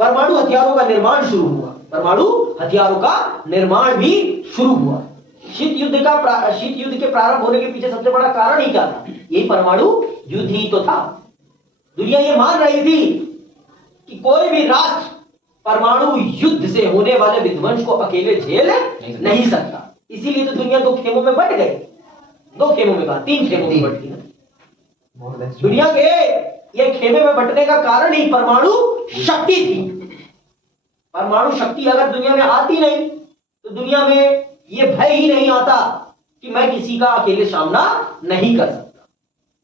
परमाणु हथियारों का निर्माण शुरू हुआ, परमाणु हथियारों का निर्माण भी शुरू हुआ। शीत युद्ध के प्रारंभ होने के पीछे सबसे बड़ा कारण ही क्या था? यही परमाणु युद्ध ही तो था। दुनिया ये मान रही थी कि कोई भी राष्ट्र परमाणु युद्ध से होने वाले विध्वंस को अकेले झेल नहीं सकता। इसीलिए तो दुनिया दो खेमों में बंट गई, दो खेमों में कहा, तीन खेमों में बंट गई। दुनिया के ये खेमे में बंटने का कारण ही परमाणु शक्ति थी। परमाणु शक्ति अगर दुनिया में आती नहीं तो दुनिया में ये भय ही नहीं आता कि मैं किसी का अकेले सामना नहीं कर सकता।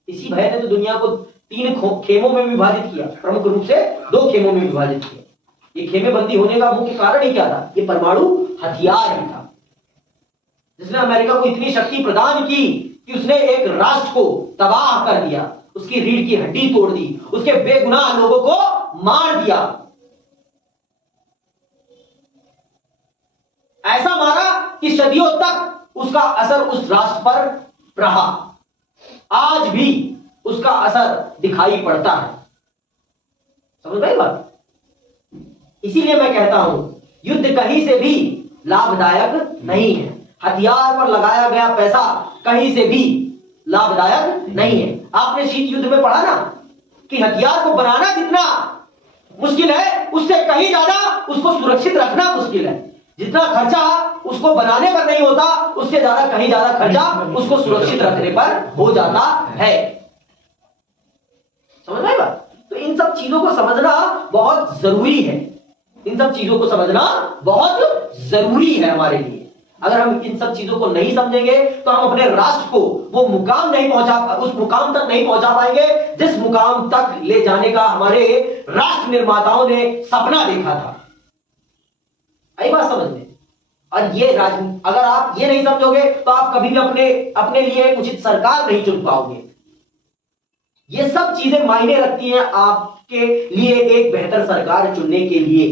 इसी भय ने तो दुनिया को तीन खेमों में विभाजित किया, प्रमुख रूप से दो खेमों में विभाजित किया। ये खेमेबंदी होने का मुख्य कारण ही क्या था? ये परमाणु हथियार ही था, जिसने अमेरिका को इतनी शक्ति प्रदान की कि उसने एक राष्ट्र को तबाह कर दिया, उसकी रीढ़ की हड्डी तोड़ दी, उसके बेगुनाह लोगों को मार दिया। ऐसा मारा कि सदियों तक उसका असर उस राष्ट्र पर रहा। आज भी उसका असर दिखाई पड़ता है। समझ गई बात? इसीलिए मैं कहता हूं युद्ध कहीं से भी लाभदायक नहीं है। हथियार पर लगाया गया पैसा कहीं से भी लाभदायक नहीं है। आपने शीत युद्ध में पढ़ा ना कि हथियार को बनाना जितना मुश्किल है, उससे कहीं ज्यादा उसको सुरक्षित रखना मुश्किल है। जितना खर्चा उसको बनाने पर नहीं होता, उससे ज्यादा कहीं ज्यादा खर्चा उसको सुरक्षित रखने पर हो जाता है। समझ में बात? तो इन सब चीजों को समझना बहुत जरूरी है। इन सब चीजों को समझना बहुत जरूरी है हमारे लिए। अगर हम इन सब चीजों को नहीं समझेंगे तो हम अपने राष्ट्र को वो मुकाम नहीं उस मुकाम तक नहीं पहुंचा पाएंगे जिस मुकाम तक ले जाने का हमारे राष्ट्र निर्माताओं ने सपना देखा था। आई बात समझ में? और ये अगर आप ये नहीं समझोगे तो आप कभी भी अपने लिए एक उचित सरकार नहीं चुन पाओगे। ये सब चीजें मायने रखती हैं आपके लिए एक बेहतर सरकार चुनने के लिए।